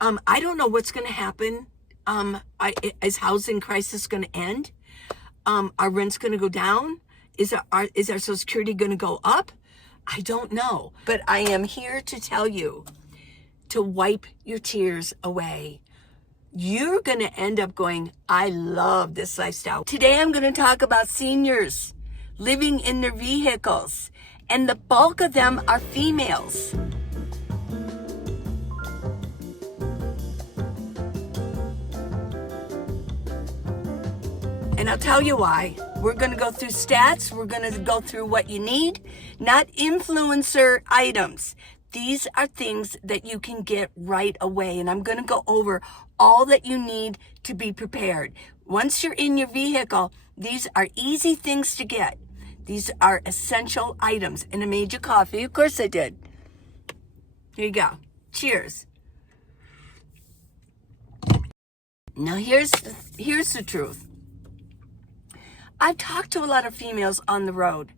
I don't know what's going to happen. Is housing crisis going to end? Are rents going to go down? Is our Social Security going to go up? I don't know. But I am here to tell you to wipe your tears away. You're going to end up going, I love this lifestyle. Today I'm going to talk about seniors living in their vehicles, and the bulk of them are females. And I'll tell you why. We're going to go through stats. We're going to go through what you need, not influencer items. These are things that you can get right away. And I'm going to go over all that you need to be prepared. Once you're in your vehicle, these are easy things to get. These are essential items. And I made you coffee. Of course I did. Here you go. Cheers. Now here's the truth. I've talked to a lot of females on the road,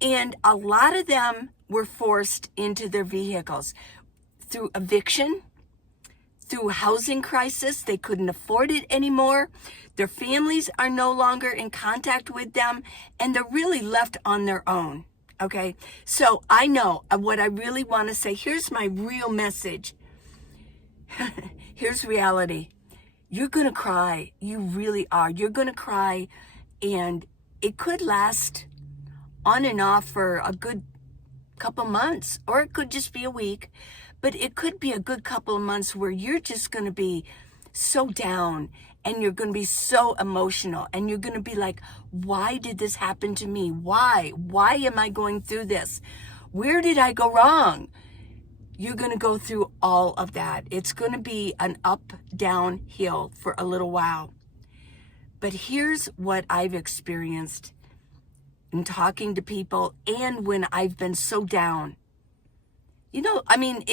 and a lot of them were forced into their vehicles through eviction, through housing crisis. They couldn't afford it anymore. Their families are no longer in contact with them, and they're really left on their own. Okay, so I know what I really want to say. Here's my real message. Here's reality. You're going to cry. You really are. You're going to cry, and it could last on and off for a good couple months, or it could just be a week, but it could be a good couple of months where you're just going to be so down, and you're going to be so emotional, and you're going to be like, why did this happen to me? Why am I going through this? Where did I go wrong? You're going to go through all of that. It's going to be an up, down hill for a little while. But here's what I've experienced in talking to people, and when I've been so down. You know, I mean,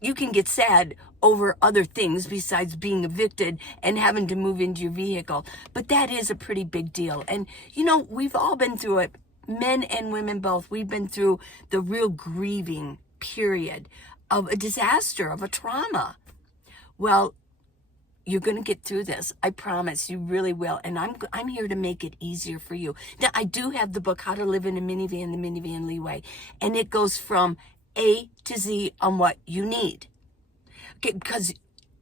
you can get sad over other things besides being evicted and having to move into your vehicle. But that is a pretty big deal. And, you know, we've all been through it. Men and women both. We've been through the real grieving period of a disaster, of a trauma. Well, you're going to get through this. I promise you really will. And I'm here to make it easier for you. Now, I do have the book, How to Live in a Minivan, The Minivan Leeway. And it goes from A to Z on what you need. Okay, because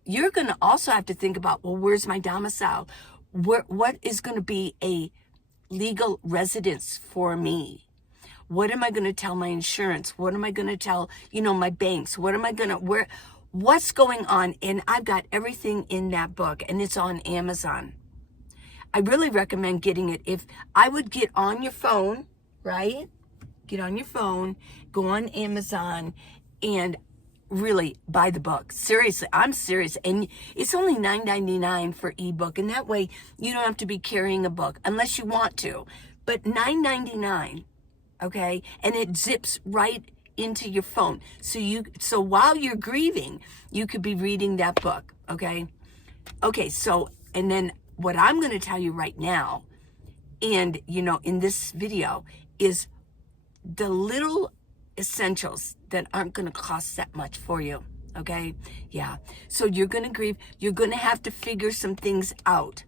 you're going to also have to think about, well, where's my domicile? What is going to be a legal residence for me? What am I going to tell my insurance? What am I going to tell, my banks? What's going on? And I've got everything in that book, and it's on Amazon. I really recommend getting it. If I would get on your phone, right? Get on your phone, go on Amazon, and really buy the book. Seriously, I'm serious. And it's only $9.99 for ebook. And that way you don't have to be carrying a book unless you want to. But $9.99. Okay, and it zips right into your phone. So while you're grieving, you could be reading that book. Okay, so, and then what I'm going to tell you right now, and in this video, is the little essentials that aren't going to cost that much for you. Okay, yeah. So you're going to grieve. You're going to have to figure some things out.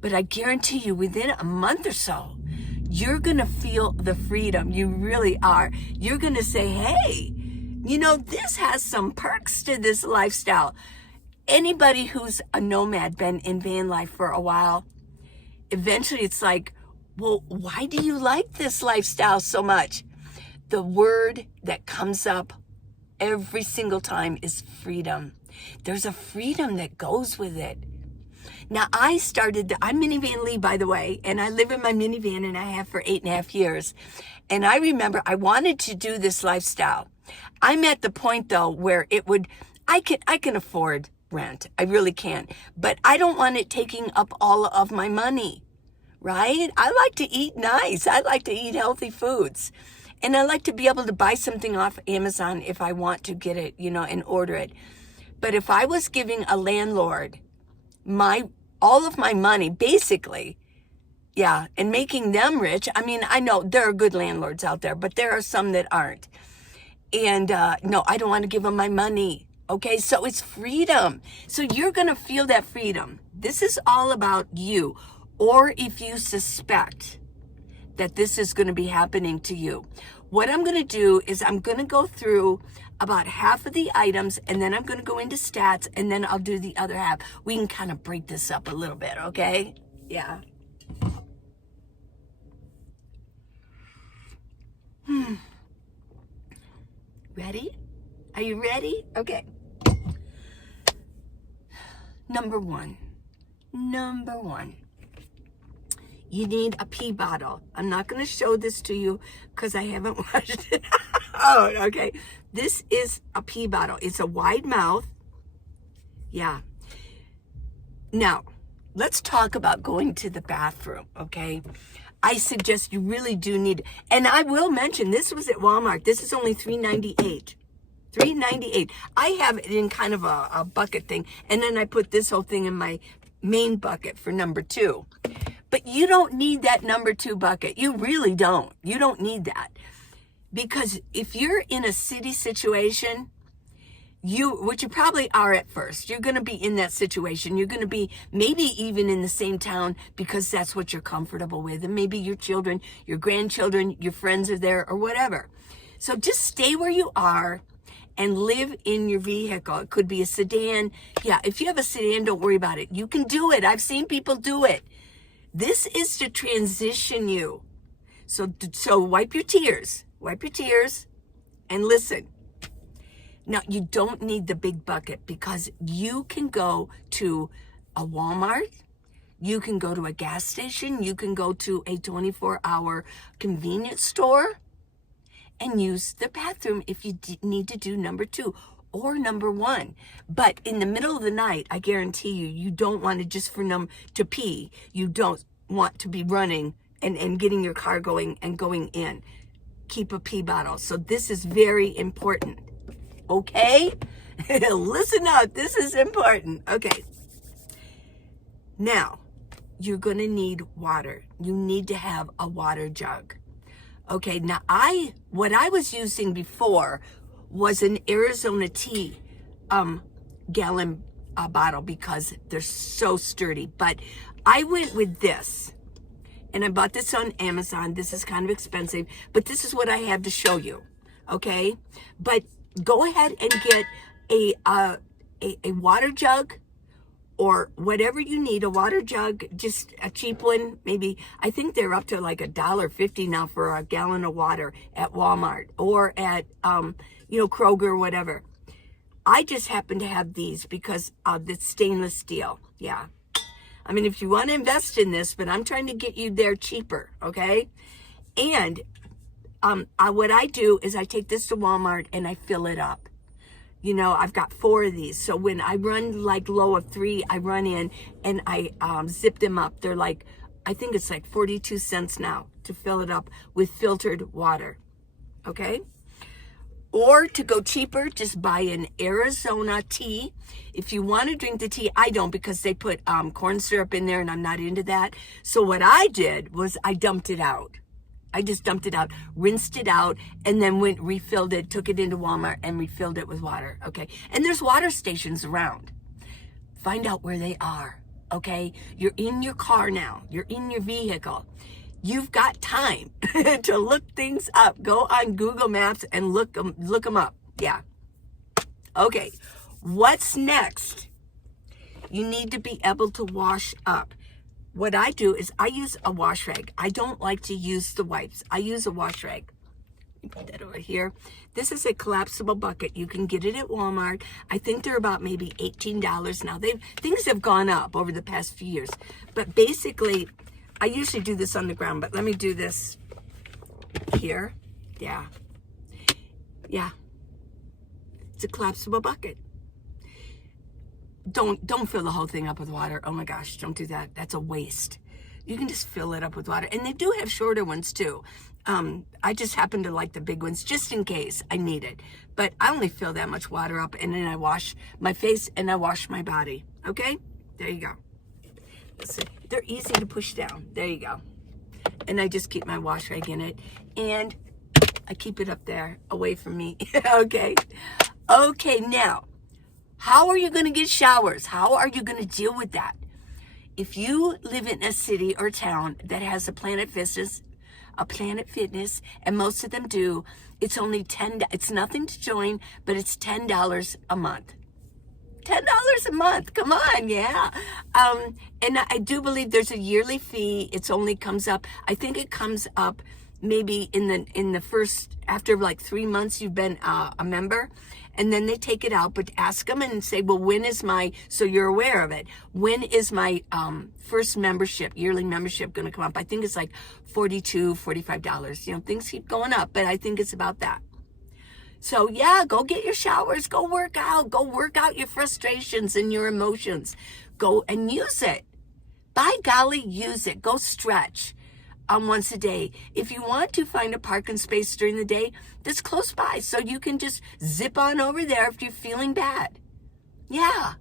But I guarantee you, within a month or so, you're going to feel the freedom. You really are. You're going to say, hey, this has some perks to this lifestyle. Anybody who's a nomad, been in van life for a while, eventually it's like, well, why do you like this lifestyle so much? The word that comes up every single time is freedom. There's a freedom that goes with it. Now, I'm Minivan Lee, by the way, and I live in my minivan, and I have for 8.5 years. And I remember I wanted to do this lifestyle. I'm at the point, though, where I can afford rent. I really can. But I don't want it taking up all of my money, right? I like to eat nice. I like to eat healthy foods. And I like to be able to buy something off Amazon if I want to get it, and order it. But if I was giving a landlord all of my money, basically, yeah, and making them rich. I mean, I know there are good landlords out there, but there are some that aren't. And no, I don't want to give them my money. Okay, so it's freedom. So you're going to feel that freedom. This is all about you. Or if you suspect that this is going to be happening to you, what I'm going to do is I'm going to go through about half of the items, and then I'm going to go into stats, and then I'll do the other half. We can kind of break this up a little bit, okay? Yeah. Ready? Are you ready? Okay. Number one, you need a pee bottle. I'm not going to show this to you because I haven't watched it. Oh, okay. This is a pee bottle. It's a wide mouth. Yeah. Now, let's talk about going to the bathroom, okay? I suggest you really do need, and I will mention, this was at Walmart. This is only $3.98. $3.98. I have it in kind of a bucket thing, and then I put this whole thing in my main bucket for number 2. But you don't need that number 2 bucket. You really don't. You don't need that. Because if you're in a city situation, which you probably are at first, you're going to be in that situation. You're going to be maybe even in the same town because that's what you're comfortable with. And maybe your children, your grandchildren, your friends are there or whatever. So just stay where you are and live in your vehicle. It could be a sedan. Yeah, if you have a sedan, don't worry about it. You can do it. I've seen people do it. This is to transition you. So wipe your tears. Wipe your tears and listen. Now, you don't need the big bucket because you can go to a Walmart. You can go to a gas station. You can go to a 24-hour convenience store and use the bathroom if you need to do number 2 or number 1. But in the middle of the night, I guarantee you, you don't want to just to pee. You don't want to be running and getting your car going and going in. Keep a pee bottle. So this is very important. Okay? Listen up. This is important. Okay. Now, you're going to need water. You need to have a water jug. Okay, now what I was using before was an Arizona tea gallon bottle because they're so sturdy. But I went with this, and I bought this on Amazon. This is kind of expensive, but this is what I have to show you, okay? But go ahead and get a water jug or whatever you need, a water jug, just a cheap one, maybe. I think they're up to like $1.50 now for a gallon of water at Walmart or at, Kroger or whatever. I just happen to have these because of the stainless steel. Yeah. I mean, if you want to invest in this, but I'm trying to get you there cheaper, okay? And what I do is I take this to Walmart and I fill it up. I've got 4 of these. So when I run like low of 3, I run in and I zip them up. They're like, I think it's like 42 cents now to fill it up with filtered water. Okay? Or to go cheaper, just buy an Arizona tea. If you want to drink the tea, I don't because they put corn syrup in there and I'm not into that. So what I did was I dumped it out. I just dumped it out, rinsed it out, and then refilled it, took it into Walmart and refilled it with water, okay? And there's water stations around. Find out where they are, okay? You're in your car now. You're in your vehicle. You've got time to look things up. Go on Google Maps and look them up. Yeah. Okay. What's next? You need to be able to wash up. What I do is I use a wash rag. I don't like to use the wipes. I use a wash rag. Let me put that over here. This is a collapsible bucket. You can get it at Walmart. I think they're about maybe $18 now. Things have gone up over the past few years. But basically, I usually do this on the ground, but let me do this here. Yeah. Yeah. It's a collapsible bucket. Don't fill the whole thing up with water. Oh my gosh, don't do that. That's a waste. You can just fill it up with water. And they do have shorter ones too. I just happen to like the big ones just in case I need it. But I only fill that much water up and then I wash my face and I wash my body. Okay? There you go. Listen, they're easy to push down. There you go. And I just keep my wash rag in it. And I keep it up there away from me. Okay? Okay, now, How are you going to get showers? How are you going to deal with that? If you live in a city or town that has a Planet Fitness, and most of them do, it's only it's nothing to join, but it's $10 a month. $10 a month, come on, yeah. And I do believe there's a yearly fee. It's only comes up, I think it comes up maybe in the first, after like 3 months you've been a member, and then they take it out. But ask them and say, well, when is my, so you're aware of it, when is my first membership, yearly membership going to come up? I think it's like $42, $45. You know, things keep going up, but I think it's about that. So yeah, go get your showers, go work out your frustrations and your emotions. Go and use it. By golly, use it. Go stretch once a day. If you want to, find a parking space during the day that's close by, so you can just zip on over there if you're feeling bad. Yeah.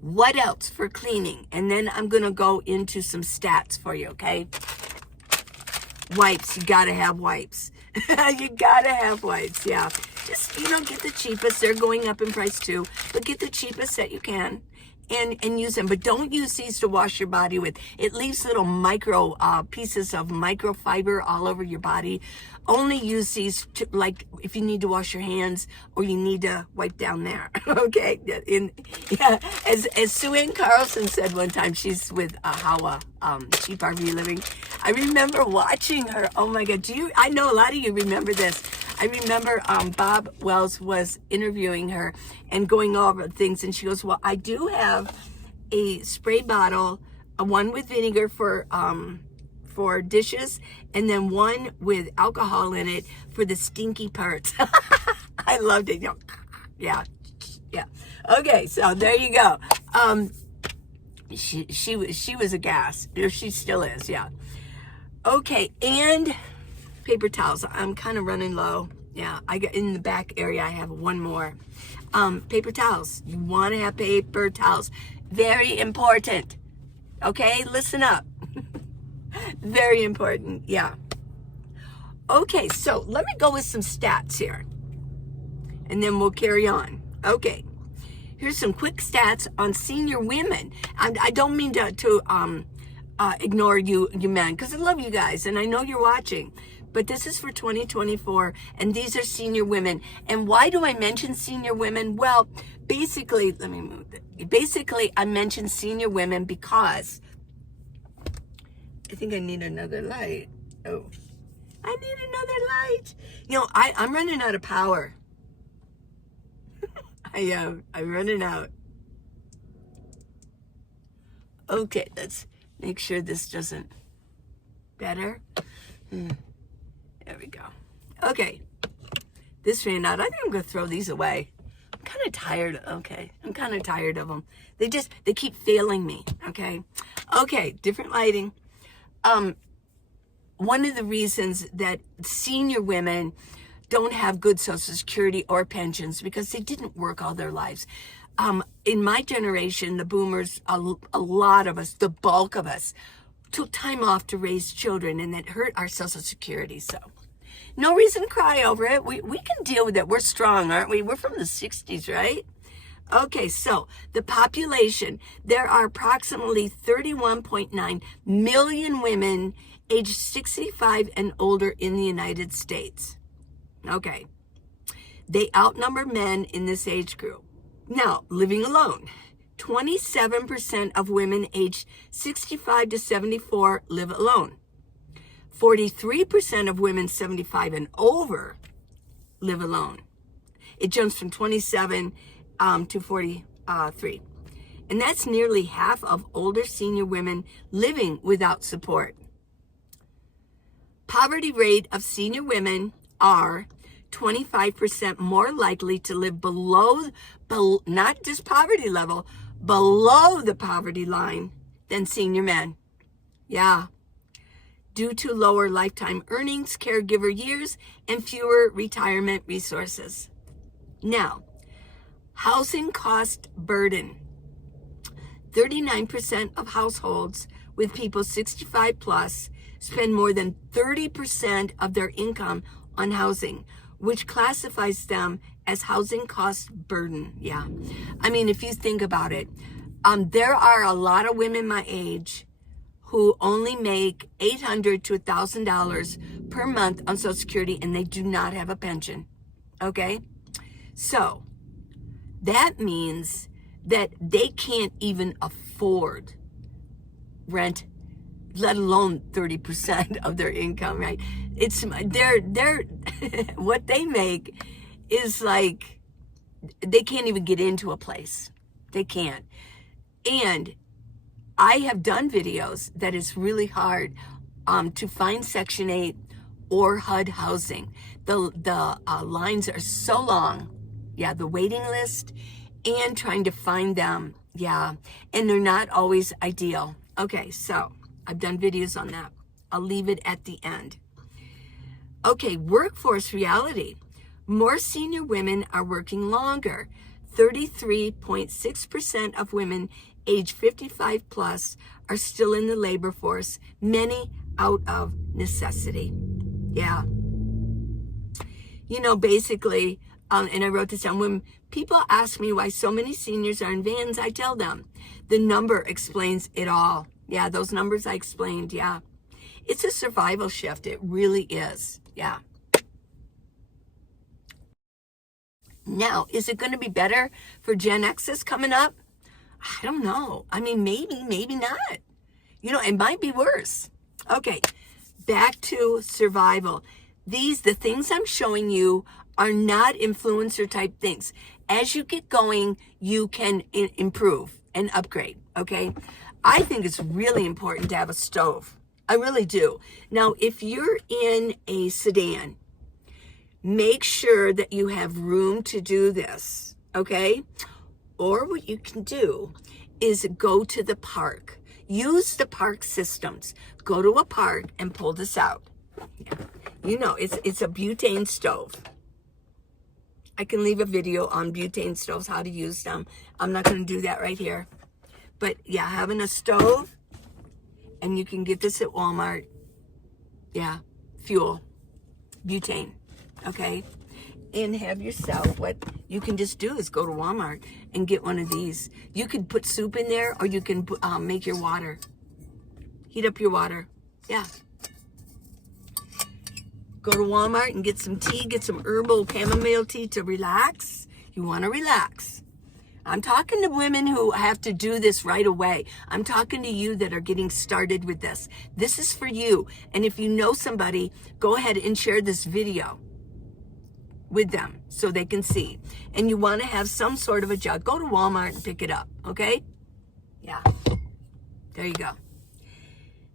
What else for cleaning? And then I'm going to go into some stats for you, okay? Wipes. You got to have wipes. You got to have wipes, yeah. Just, get the cheapest. They're going up in price too. But get the cheapest that you can and use them. But don't use these to wash your body with. It leaves little micro pieces of microfiber all over your body. Only use these to, like, if you need to wash your hands or you need to wipe down there. Okay? As Sue Ann Carlson said one time, she's with Hawa, Cheap RV Living. I remember watching her. Oh my God. I know a lot of you remember this. I remember Bob Wells was interviewing her and going over things, and she goes, well, I do have a spray bottle, one with vinegar for dishes, and then one with alcohol in it for the stinky parts. I loved it. Yeah. Okay, so there you go. She was a gas. She still is, yeah. Okay, and paper towels. I'm kind of running low. Yeah, I got in the back area. I have one more. Paper towels. You want to have paper towels. Very important. Okay, listen up. Very important. Yeah. Okay, so let me go with some stats here, and then we'll carry on. Okay, here's some quick stats on senior women. I don't mean to ignore you men, because I love you guys and I know you're watching, but this is for 2024, and these are senior women. And why do I mention senior women? Well, basically, let me move it. Basically, I mention senior women because I think I need another light. Oh, I need another light. I'm running out of power. I'm running out. Okay, let's make sure this doesn't. Better? There we go. Okay. This ran out. I think I'm going to throw these away. I'm kind of tired. Okay. I'm kind of tired of them. They keep failing me. Okay. Okay. Different lighting. One of the reasons that senior women don't have good Social Security or pensions because they didn't work all their lives. In my generation, the boomers, a lot of us, the bulk of us, took time off to raise children, and that hurt our Social Security. So no reason to cry over it. We can deal with it. We're strong, aren't we? We're from the 60s, right? Okay, so the population, there are approximately 31.9 million women aged 65 and older in the United States. Okay. They outnumber men in this age group. Now, living alone. 27% of women aged 65 to 74 live alone. 43% of women 75 and over live alone. It jumps from 27 to 43. And that's nearly half of older senior women living without support. Poverty rate of senior women are 25% more likely to live below, not just poverty level, below the poverty line than senior men. Yeah. Due to lower lifetime earnings, caregiver years, and fewer retirement resources. Now, housing cost burden. 39% of households with people 65 plus spend more than 30% of their income on housing, which classifies them as housing cost burden. Yeah. I mean, if you think about it, there are a lot of women my age who only make $800 to $1,000 per month on Social Security, and they do not have a pension. Okay? So that means that they can't even afford rent, let alone 30% of their income, right? It's they're what they make is like, they can't even get into a place. They can't. And I have done videos that it's really hard to find Section 8 or HUD housing. The lines are so long. Yeah, the waiting list and trying to find them. Yeah, and they're not always ideal. Okay, so I've done videos on that. I'll leave it at the end. Okay, workforce reality. More senior women are working longer. 33.6% of women age 55 plus are still in the labor force, many out of necessity. Yeah. You know, basically, and I wrote this down, when people ask me why so many seniors are in vans, I tell them the number explains it all. Yeah, those numbers I explained, yeah. It's a survival shift. It really is. Yeah. Now, is it going to be better for Gen X's coming up? I don't know. I mean, maybe not. You know, it might be worse. Okay, back to survival. The things I'm showing you are not influencer type things. As you get going, you can improve and upgrade, okay? I think it's really important to have a stove. I really do. Now, if you're in a sedan, make sure that you have room to do this, okay? Or what you can do is go to the park. Use the park systems. Go to a park and pull this out. Yeah. You know, it's a butane stove. I can leave a video on butane stoves, how to use them. I'm not going to do that right here. But yeah, having a stove, and you can get this at Walmart. Yeah, fuel, butane, okay? And have yourself, what you can just do is go to Walmart and get one of these. You can put soup in there, or you can make your water. Heat up your water. Yeah. Go to Walmart and get some tea, get some herbal chamomile tea to relax. You want to relax. I'm talking to women who have to do this right away. I'm talking to you that are getting started with this. This is for you. And if you know somebody, go ahead and share this video with them so they can see. And you want to have some sort of a jug. Go to Walmart and pick it up, okay? Yeah. There you go.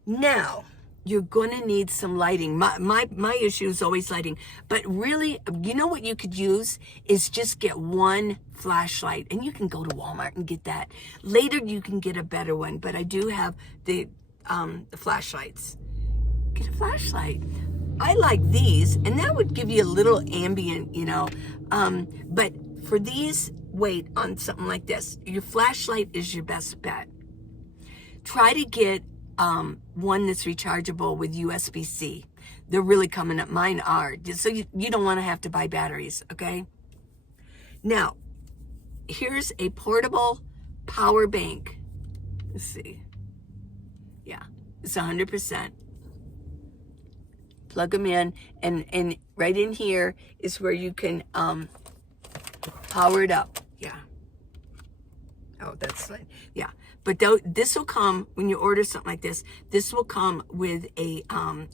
Now, you're going to need some lighting. My issue is always lighting. But really, you know what you could use is just get one flashlight. And you can go to Walmart and get that. Later, you can get a better one. But I do have the flashlights. Get a flashlight. I like these. And that would give you a little ambient, you know. But for these, wait on something like this. Your flashlight is your best bet. Try to get one that's rechargeable with USB-C. They're really coming up. Mine are. So you don't want to have to buy batteries, okay? Now, here's a portable power bank. Let's see. Yeah, it's 100%. Plug them in, and right in here is where you can power it up. Yeah. Oh, that's like, yeah. But this will come, when you order something like this, this will come with a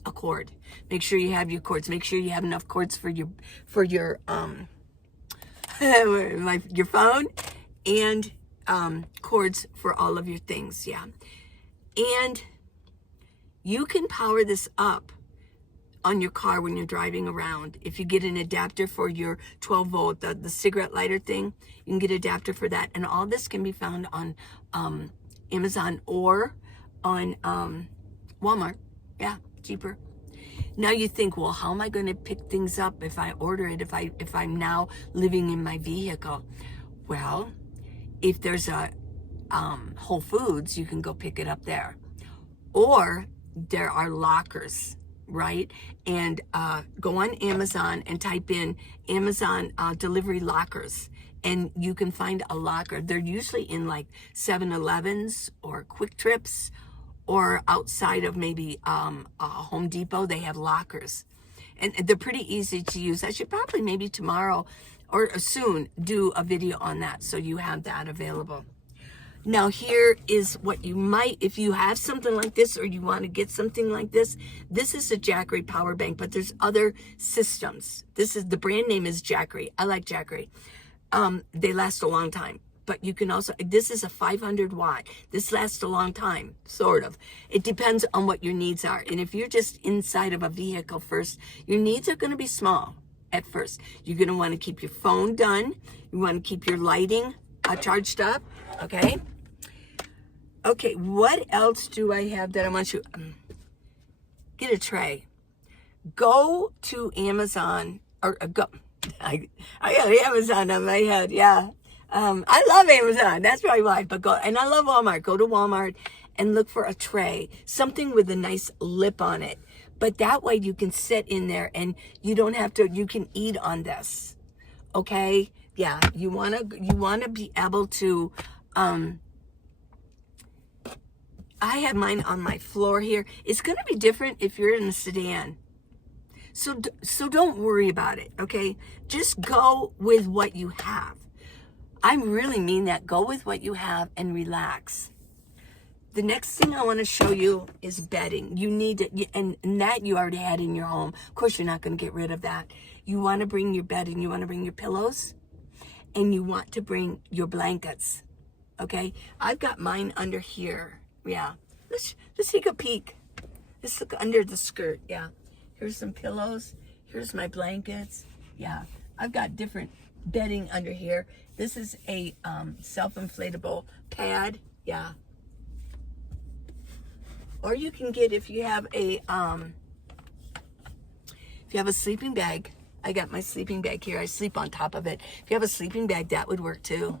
cord. Make sure you have your cords. Make sure you have enough cords for your your phone, and cords for all of your things, yeah. And you can power this up on your car when you're driving around. If you get an adapter for your 12 volt, the cigarette lighter thing, you can get an adapter for that. And all this can be found on Amazon or on Walmart. Yeah, cheaper. Now you think, well, how am I going to pick things up if I order it, if I'm now living in my vehicle? Well, if there's a Whole Foods, you can go pick it up there. Or there are lockers. right? And go on Amazon and type in Amazon delivery lockers. And you can find a locker. They're usually in like 7-Elevens or Quick Trips, or outside of maybe a Home Depot. They have lockers. And they're pretty easy to use. I should probably maybe tomorrow or soon do a video on that, so you have that available. Now here is what you might, if you have something like this or you want to get something like this. This is a Jackery power bank, but there's other systems. The brand name is Jackery. I like Jackery. They last a long time. But you can also, this is a 500 watt. This lasts a long time, sort of. It depends on what your needs are. And if you're just inside of a vehicle first, your needs are going to be small at first. You're going to want to keep your phone done. You want to keep your lighting charged up, okay? Okay, what else do I have that I want you, get a tray. Go to Amazon, or go, I got Amazon on my head, yeah. I love Amazon. That's probably why. But go, and I love Walmart. Go to Walmart and look for a tray, something with a nice lip on it. But that way you can sit in there and you don't have to. You can eat on this. Okay? Yeah. You wanna be able to. I have mine on my floor here. It's gonna be different if you're in a sedan. So don't worry about it. Okay? Just go with what you have. I really mean that. Go with what you have and relax. The next thing I want to show you is bedding. You need it, and that you already had in your home. Of course, you're not going to get rid of that. You want to bring your bedding. You want to bring your pillows, and you want to bring your blankets. Okay? I've got mine under here. Yeah. Let's take a peek. Let's look under the skirt. Yeah. Here's some pillows. Here's my blankets. Yeah. I've got different bedding under here. This is a self-inflatable pad. Yeah. Or you can get, if you have a sleeping bag. I got my sleeping bag here. I sleep on top of it. If you have a sleeping bag, that would work too.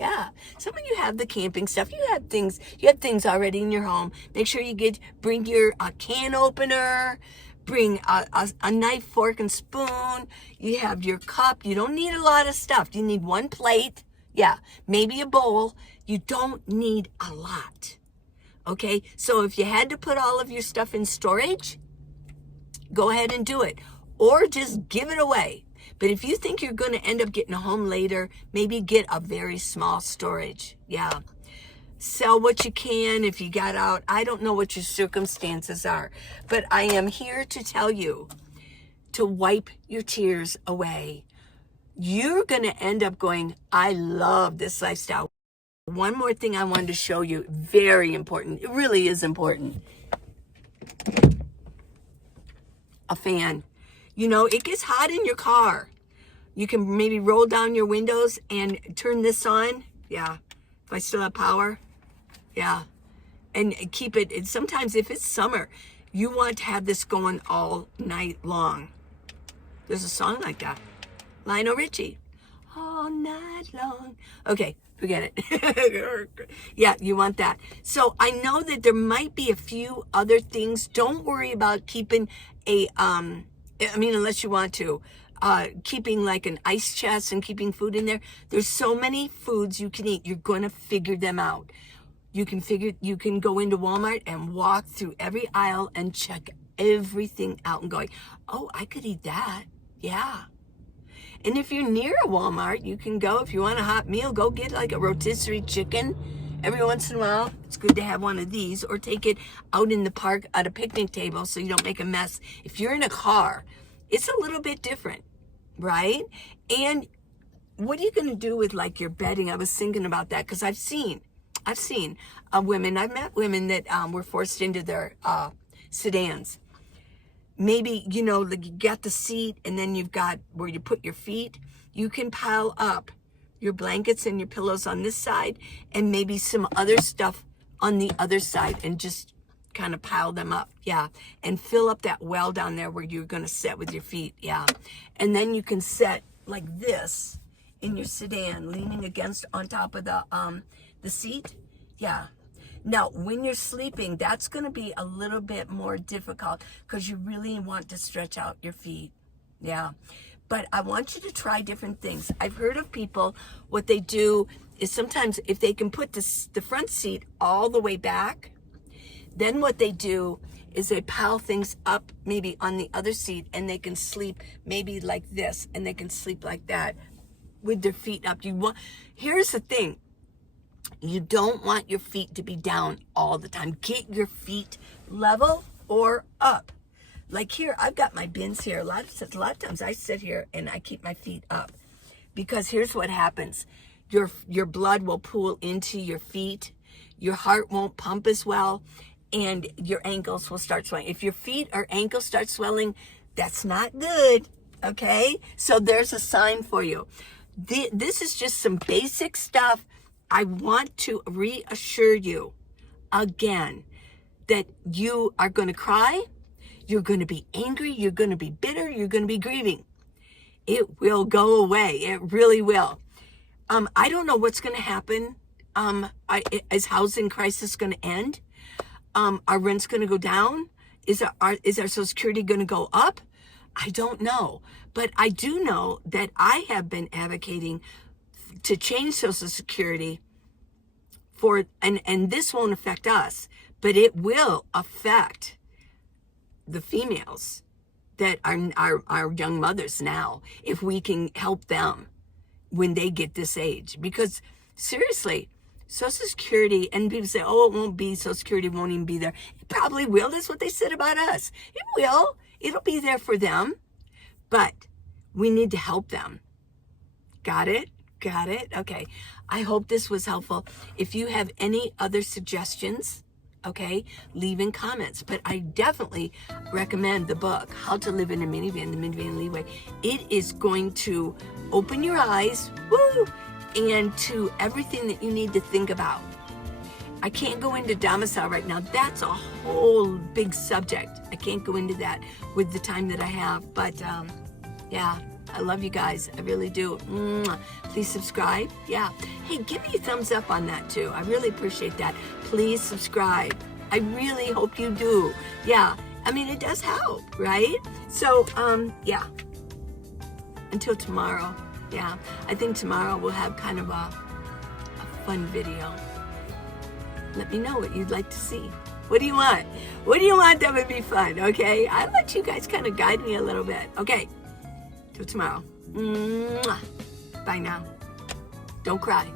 Yeah. Some of you have the camping stuff. You have things already in your home. Make sure you bring your can opener. Bring a knife, fork, and spoon. You have your cup. You don't need a lot of stuff. You need one plate. Yeah, maybe a bowl. You don't need a lot. Okay, so if you had to put all of your stuff in storage, go ahead and do it. Or just give it away. But if you think you're going to end up getting a home later, maybe get a very small storage. Yeah. Sell what you can if you got out. I don't know what your circumstances are, but I am here to tell you to wipe your tears away. You're going to end up going, I love this lifestyle. One more thing I wanted to show you, very important. It really is important. A fan. You know, it gets hot in your car. You can maybe roll down your windows and turn this on. Yeah, if I still have power. Yeah, and keep it. And sometimes if it's summer, you want to have this going all night long. There's a song like that. Lionel Richie. All night long. Okay, forget it. Yeah, you want that. So I know that there might be a few other things. Don't worry about keeping unless you want to. Keeping like an ice chest and keeping food in there. There's so many foods you can eat. You're going to figure them out. You can go into Walmart and walk through every aisle and check everything out and going, oh, I could eat that. Yeah. And if you're near a Walmart, you can go, if you want a hot meal, go get like a rotisserie chicken. Every once in a while, it's good to have one of these, or take it out in the park at a picnic table so you don't make a mess. If you're in a car, it's a little bit different, right? And what are you going to do with like your bedding? I was thinking about that because I've seen women, I've met women that were forced into their sedans. Maybe, you know, like you got the seat and then you've got where you put your feet. You can pile up your blankets and your pillows on this side and maybe some other stuff on the other side and just kind of pile them up. Yeah. And fill up that well down there where you're going to sit with your feet. Yeah. And then you can sit like this in your sedan, leaning against on top of the seat. Yeah. Now, when you're sleeping, that's going to be a little bit more difficult because you really want to stretch out your feet. Yeah. But I want you to try different things. I've heard of people, what they do is sometimes if they can put the front seat all the way back, then what they do is they pile things up maybe on the other seat and they can sleep maybe like this and they can sleep like that with their feet up. Here's the thing. You don't want your feet to be down all the time. Get your feet level or up. Like here, I've got my bins here. A lot of times I sit here and I keep my feet up because here's what happens. Your blood will pool into your feet. Your heart won't pump as well and your ankles will start swelling. If your feet or ankles start swelling, that's not good, okay? So there's a sign for you. This is just some basic stuff. I want to reassure you again that you are going to cry. You're going to be angry. You're going to be bitter. You're going to be grieving. It will go away. It really will. I don't know what's going to happen. Is housing crisis going to end? Are rents going to go down? Is our Social Security going to go up? I don't know. But I do know that I have been advocating to change Social Security and this won't affect us, but it will affect the females that are our young mothers now, if we can help them when they get this age. Because seriously, Social Security, and people say, oh, it won't be, Social Security won't even be there. It probably will. That's what they said about us. It will. It'll be there for them, but we need to help them. Got it? Got it? Okay. I hope this was helpful. If you have any other suggestions, okay, leave in comments. But I definitely recommend the book, How to Live in a Minivan, The Minivan Leeway. It is going to open your eyes, woo, and to everything that you need to think about. I can't go into domicile right now. That's a whole big subject. I can't go into that with the time that I have. But yeah, I love you guys. I really do. Mwah. Please subscribe. Yeah. Hey, give me a thumbs up on that too. I really appreciate that. Please subscribe. I really hope you do. Yeah. I mean, it does help, right? So, yeah. Until tomorrow. Yeah. I think tomorrow we'll have kind of a fun video. Let me know what you'd like to see. What do you want? What do you want that would be fun? Okay. I'll let you guys kind of guide me a little bit. Okay. Till tomorrow. Mwah. Bye now. Don't cry.